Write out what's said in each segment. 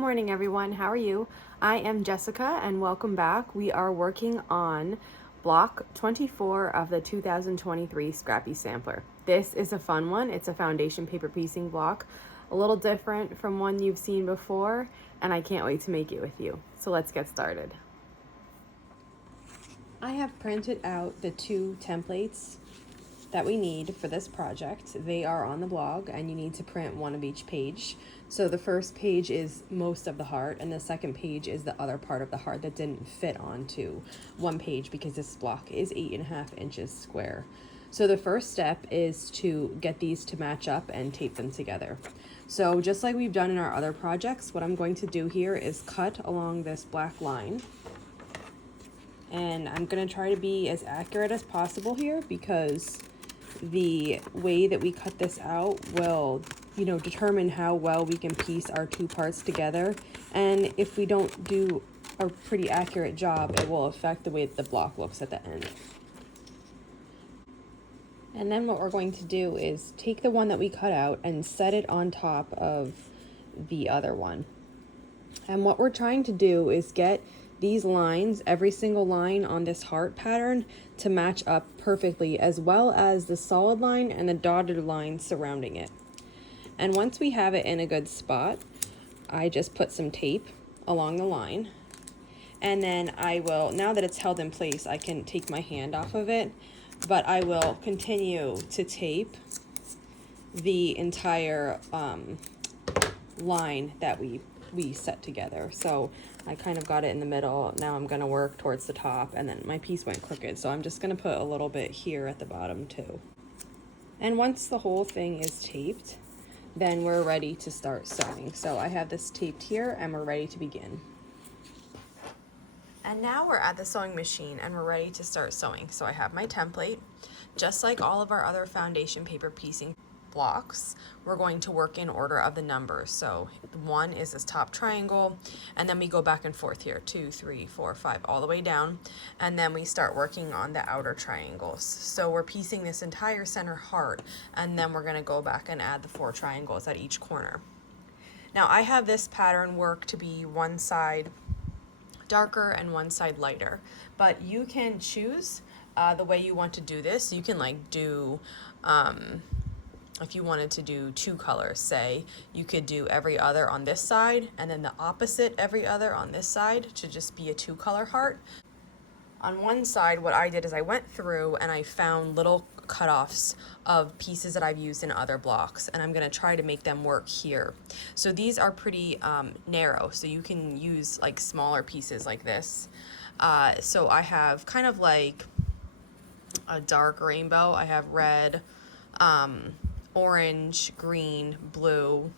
morning, everyone. How are you? I am Jessica, and welcome back. We are working on block 24 of the 2023 Scrappy Sampler. This is a fun one. It's a foundation paper piecing block, a little different from one you've seen before, and I can't wait to make it with you. So let's get started. I have printed out the two templates that we need for this project. They are on the blog, and you need to print one of each page. So the first page is most of the heart, and the second page is the other part of the heart that didn't fit onto one page because this block is 8.5 inches square. So the first step is to get these to match up and tape them together. So just like we've done in our other projects, what I'm going to do here is cut along this black line. And I'm gonna try to be as accurate as possible here because the way that we cut this out will, determine how well we can piece our two parts together. And if we don't do a pretty accurate job, it will affect the way that the block looks at the end. And then what we're going to do is take the one that we cut out and set it on top of the other one. And what we're trying to do is get these lines, every single line on this heart pattern, to match up perfectly, as well as the solid line and the dotted line surrounding it. And once we have it in a good spot, I just put some tape along the line. And then I will, now that it's held in place, I can take my hand off of it, but I will continue to tape the entire line that we set together. So I kind of got it in the middle. Now I'm going to work towards the top, and then my piece went crooked, so I'm just going to put a little bit here at the bottom too. And once the whole thing is taped, then we're ready to start sewing. So I have this taped here and we're ready to begin. And now we're at the sewing machine and we're ready to start sewing. So I have my template. Just like all of our other foundation paper piecing blocks, we're going to work in order of the numbers. So 1 is this top triangle, and then we go back and forth here, 2, 3, 4, 5, all the way down, and then we start working on the outer triangles. So we're piecing this entire center heart, and then we're going to go back and add the 4 triangles at each corner. Now I have this pattern work to be one side darker and one side lighter, but you can choose the way you want to do this. You can do if you wanted to do 2 colors, say, you could do every other on this side and then the opposite every other on this side to just be a 2-color heart. On one side, what I did is I went through and I found little cutoffs of pieces that I've used in other blocks, and I'm going to try to make them work here. So these are pretty narrow, so you can use smaller pieces like this. So I have kind of like a dark rainbow. I have red, orange, green, blue.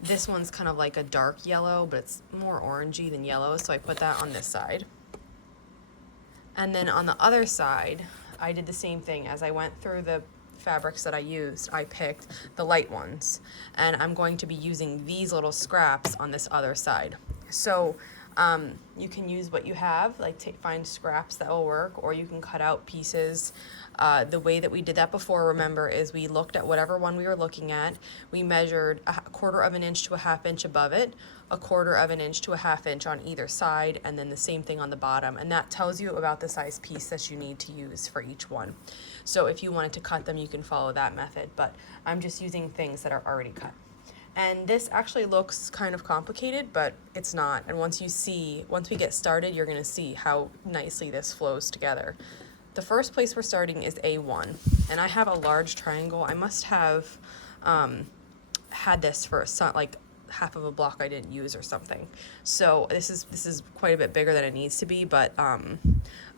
This one's kind of like a dark yellow, but it's more orangey than yellow, so I put that on this side. And then on the other side, I did the same thing. As I went through the fabrics that I used, I picked the light ones, and I'm going to be using these little scraps on this other side. So you can use what you have, find scraps that will work, or you can cut out pieces. The way that we did that before, remember, is we looked at whatever one we were looking at. We measured 1/4 of an inch to 1/2 inch above it, 1/4 of an inch to 1/2 inch on either side, and then the same thing on the bottom. And that tells you about the size piece that you need to use for each one. So if you wanted to cut them, you can follow that method, but I'm just using things that are already cut. And this actually looks kind of complicated, but it's not. And once we get started, you're gonna see how nicely this flows together. The first place we're starting is A1, and I have a large triangle. I must have had this for half of a block I didn't use or something. So this is quite a bit bigger than it needs to be, but I'm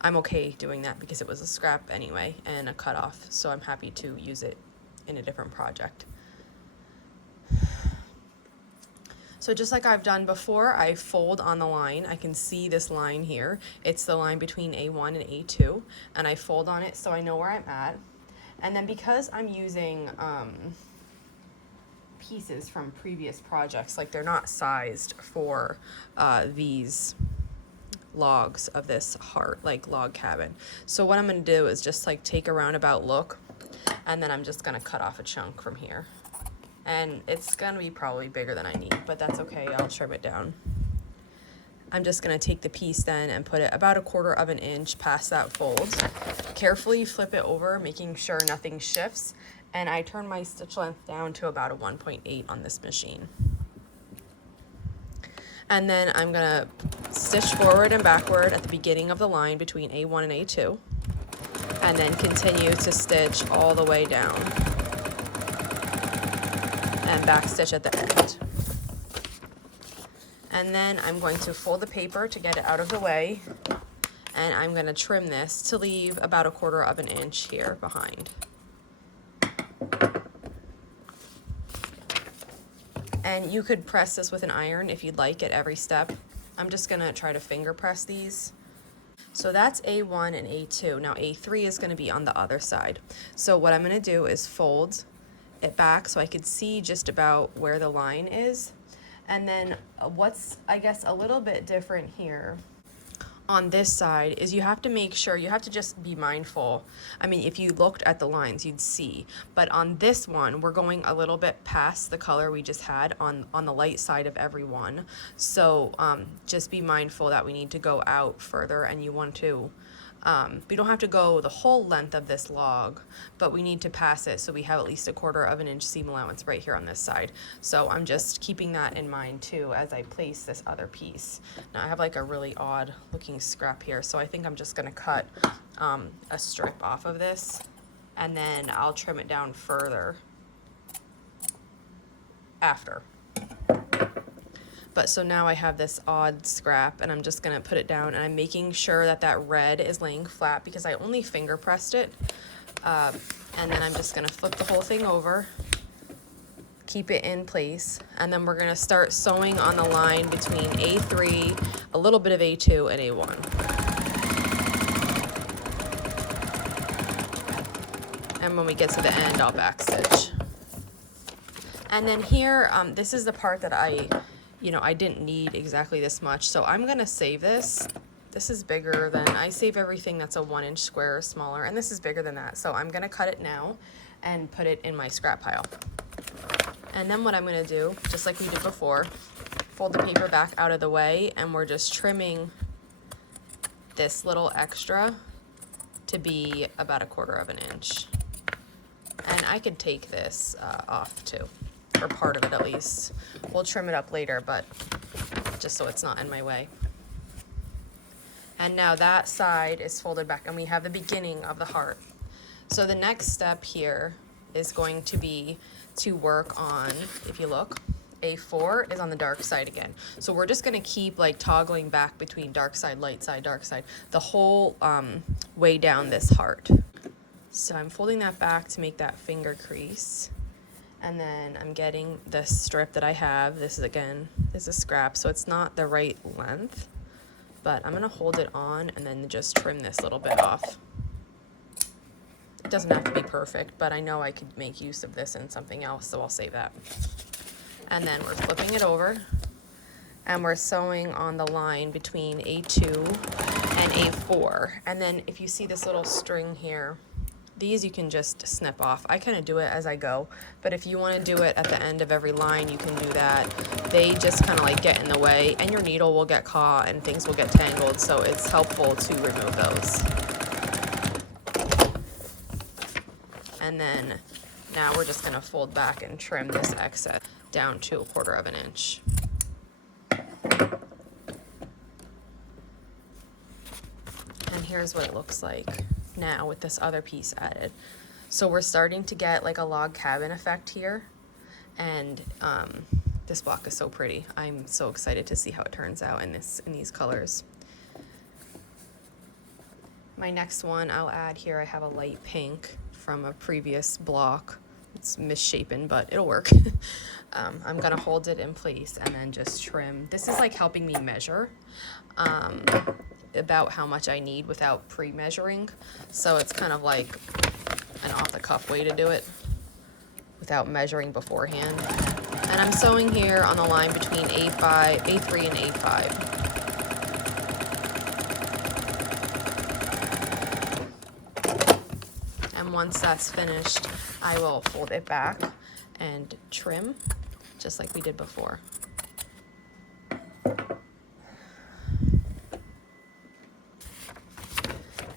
okay doing that because it was a scrap anyway and a cutoff, so I'm happy to use it in a different project. So just like I've done before, I fold on the line. I can see this line here. It's the line between A1 and A2, and I fold on it so I know where I'm at. And then because I'm using pieces from previous projects, they're not sized for these logs of this heart, log cabin. So what I'm gonna do is just take a roundabout look, and then I'm just gonna cut off a chunk from here. And it's gonna be probably bigger than I need, but that's okay, I'll trim it down. I'm just gonna take the piece then and put it about 1/4 of an inch past that fold. Carefully flip it over, making sure nothing shifts. And I turn my stitch length down to about a 1.8 on this machine. And then I'm gonna stitch forward and backward at the beginning of the line between A1 and A2. And then continue to stitch all the way down. And back stitch at the end. And then I'm going to fold the paper to get it out of the way. And I'm gonna trim this to leave about 1/4 of an inch here behind. And you could press this with an iron if you'd like at every step. I'm just gonna try to finger press these. So that's A1 and A2. Now A3 is gonna be on the other side. So what I'm gonna do is fold it back so I could see just about where the line is. And then what's, I guess, a little bit different here on this side is you have to make sure, you have to just be mindful. I mean, if you looked at the lines, you'd see. But on this one, we're going a little bit past the color we just had on the light side of every one. So just be mindful that we need to go out further, and you want to, we don't have to go the whole length of this log, but we need to pass it so we have at least 1/4 of an inch seam allowance right here on this side. So I'm just keeping that in mind too as I place this other piece. Now I have like a really odd looking scrap here, so I think I'm just gonna cut a strip off of this, and then I'll trim it down further after. But so now I have this odd scrap, and I'm just gonna put it down, and I'm making sure that that red is laying flat because I only finger pressed it. And then I'm just gonna flip the whole thing over, keep it in place, and then we're gonna start sewing on the line between A3, a little bit of A2, and A1. And when we get to the end, I'll backstitch. And then here, this is the part that I didn't need exactly this much, so I'm gonna save this. This is bigger than, I save everything that's a 1 inch square or smaller, and this is bigger than that. So I'm gonna cut it now and put it in my scrap pile. And then what I'm gonna do, just like we did before, fold the paper back out of the way, and we're just trimming this little extra to be about 1/4 of an inch. And I could take this off too, or part of it at least. We'll trim it up later, but just so it's not in my way. And now that side is folded back, and we have the beginning of the heart. So the next step here is going to be to work on, if you look, A4 is on the dark side again. So we're just gonna keep like toggling back between dark side, light side, dark side, the whole way down this heart. So I'm folding that back to make that finger crease. And then I'm getting the strip that I have. This is a scrap, so it's not the right length, but I'm gonna hold it on and then just trim this little bit off. It doesn't have to be perfect, but I know I could make use of this in something else, so I'll save that. And then we're flipping it over, and we're sewing on the line between A2 and A4. And then if you see this little string here, these you can just snip off. I kind of do it as I go, but if you want to do it at the end of every line, you can do that. They just kind of like get in the way, and your needle will get caught and things will get tangled, so it's helpful to remove those. And then now we're just going to fold back and trim this excess down to 1/4 of an inch. And here's what it looks like now with this other piece added. So we're starting to get like a log cabin effect here, and this block is so pretty. I'm so excited to see how it turns out in these colors. My next one I'll add here, I have a light pink from a previous block. It's misshapen, but it'll work. I'm gonna hold it in place and then just trim. This is like helping me measure about how much I need without pre-measuring. So it's kind of like an off-the-cuff way to do it without measuring beforehand. And I'm sewing here on the line between A3 and A5. And once that's finished, I will fold it back and trim, just like we did before.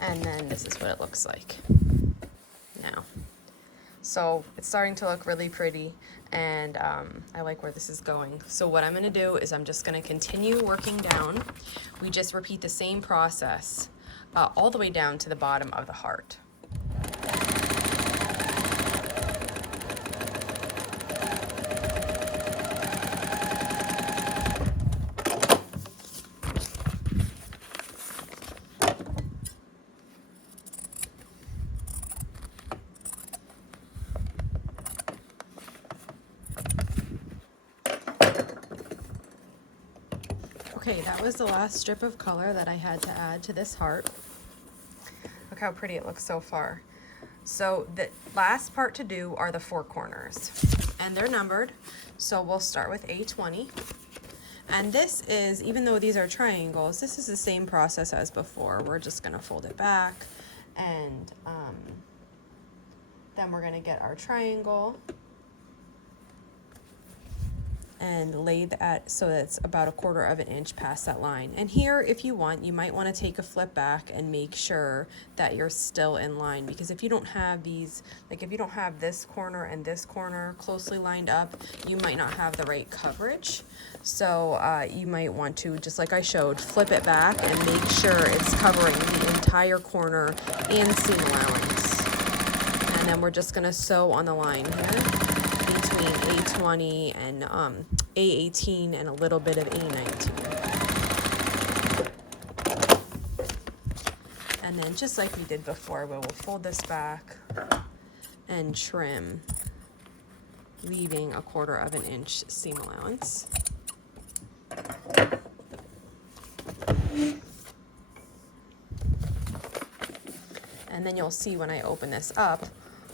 And then this is what it looks like now. So it's starting to look really pretty, and I like where this is going. So what I'm gonna do is I'm just gonna continue working down. We just repeat the same process all the way down to the bottom of the heart. Okay, that was the last strip of color that I had to add to this heart. Look how pretty it looks so far. So the last part to do are the 4 corners, and they're numbered. So we'll start with A20. And this is, even though these are triangles, this is the same process as before. We're just gonna fold it back, and then we're gonna get our triangle and lay that so it's about 1/4 of an inch past that line. And here, if you want, you might want to take a flip back and make sure that you're still in line, because if you don't have these, like if you don't have this corner and this corner closely lined up, you might not have the right coverage. So you might want to, just like I showed, flip it back and make sure it's covering the entire corner and seam allowance. And then we're just gonna sew on the line here between A20 and A18 and a little bit of A19. And then just like we did before, we will fold this back and trim, leaving 1/4 of an inch seam allowance. And then you'll see when I open this up,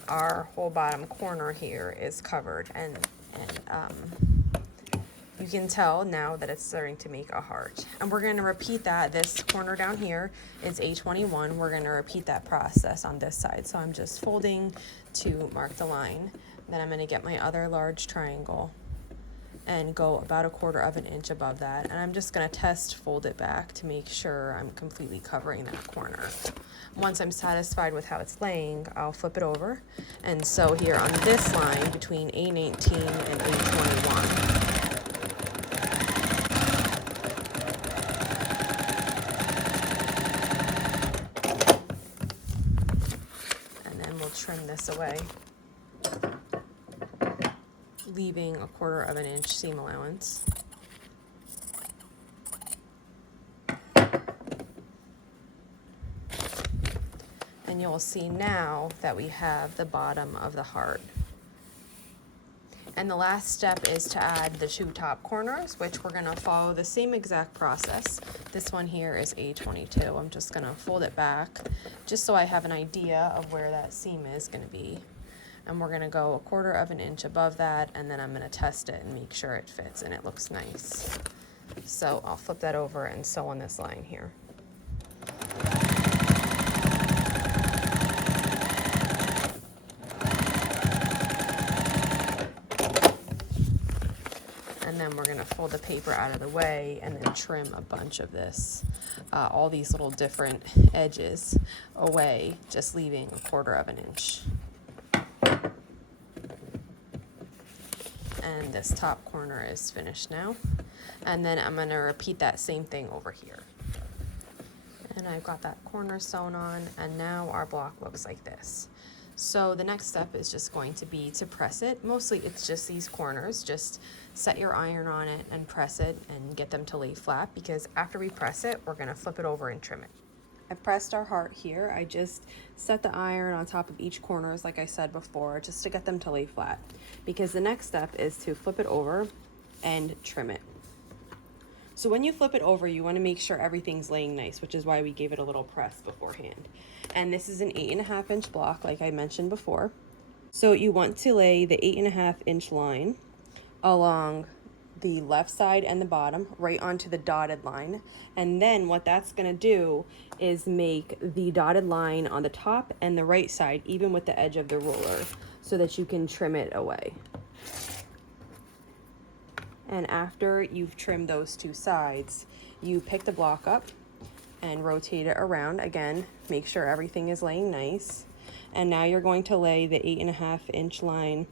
our whole bottom corner here is covered, and you can tell now that it's starting to make a heart. And we're going to repeat that. This corner down here is A21. We're going to repeat that process on this side. So I'm just folding to mark the line. Then I'm going to get my other large triangle and go about 1/4 of an inch above that. And I'm just going to test fold it back to make sure I'm completely covering that corner. Once I'm satisfied with how it's laying, I'll flip it over and sew here on this line between A19 and A21. And then we'll trim this away, leaving 1/4 of an inch seam allowance. And you'll see now that we have the bottom of the heart. And the last step is to add the 2 top corners, which we're gonna follow the same exact process. This one here is A22. I'm just gonna fold it back just so I have an idea of where that seam is gonna be. And we're gonna go 1/4 of an inch above that, and then I'm gonna test it and make sure it fits and it looks nice. So I'll flip that over and sew on this line here. And then we're gonna fold the paper out of the way and then trim a bunch of this, all these little different edges away, just leaving 1/4 of an inch. And this top corner is finished now. And then I'm gonna repeat that same thing over here. And I've got that corner sewn on, and now our block looks like this. So the next step is just going to be to press it. Mostly it's just these corners. Just set your iron on it and press it and get them to lay flat, because after we press it, we're gonna flip it over and trim it. I pressed our heart here. I just set the iron on top of each corners, like I said before, just to get them to lay flat. Because the next step is to flip it over and trim it. So when you flip it over, you want to make sure everything's laying nice, which is why we gave it a little press beforehand. And this is an 8.5 inch block, like I mentioned before. So you want to lay the 8.5 inch line along the left side and the bottom, right onto the dotted line. And then what that's gonna do is make the dotted line on the top and the right side even with the edge of the ruler, so that you can trim it away. And after you've trimmed those two sides, you pick the block up and rotate it around. Again, make sure everything is laying nice. And now you're going to lay the 8.5 inch line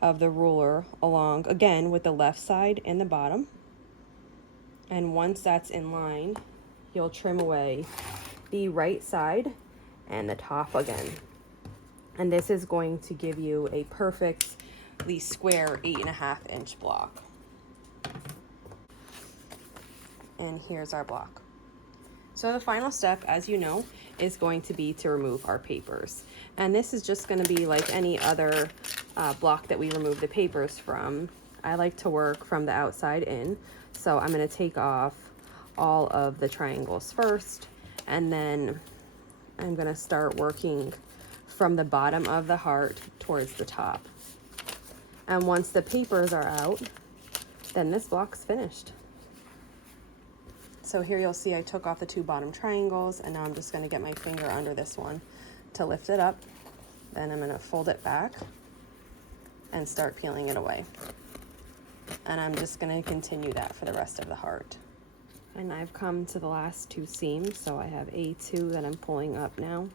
of the ruler along, again, with the left side and the bottom. And once that's in line, you'll trim away the right side and the top again. And this is going to give you a perfectly square 8.5 inch block. And here's our block. So the final step, as you know, is going to be to remove our papers. And this is just going to be like any other block that we remove the papers from. I like to work from the outside in. So I'm going to take off all of the triangles first, and then I'm going to start working from the bottom of the heart towards the top. And once the papers are out, then this block's finished. So here you'll see I took off the two bottom triangles, and now I'm just going to get my finger under this one to lift it up. Then I'm going to fold it back and start peeling it away. And I'm just going to continue that for the rest of the heart. And I've come to the last two seams, so I have A2 that I'm pulling up now.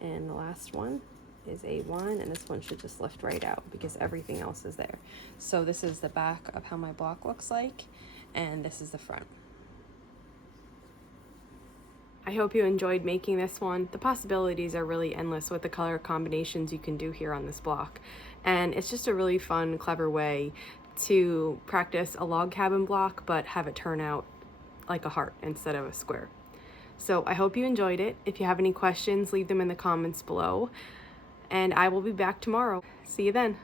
And the last one is A1, and this one should just lift right out because everything else is there. So this is the back of how my block looks like, and this is the front. I hope you enjoyed making this one. The possibilities are really endless with the color combinations you can do here on this block. And it's just a really fun, clever way to practice a log cabin block, but have it turn out like a heart instead of a square. So I hope you enjoyed it. If you have any questions, leave them in the comments below. And I will be back tomorrow. See you then.